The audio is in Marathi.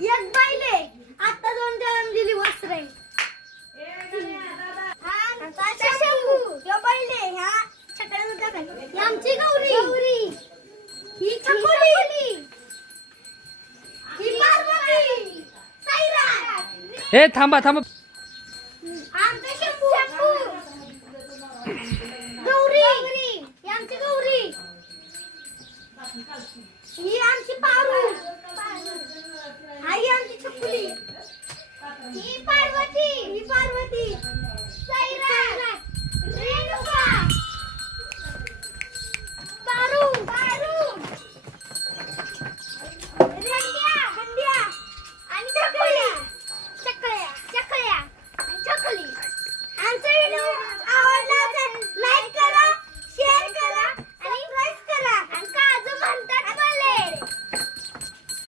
एक बाईले आता दोन जन्मलेली वस्त्रे आमची गौरी ही छकुली ही पार्वती साईरा ए थांबा थांबा. आमचा शंभू गौरी ही आमची गौरी ही आमची पारू आई आमची छकुली ही पार्वती साईरा रेणुका पारू हंड्या आणि चकल्या आणि चकली आमचं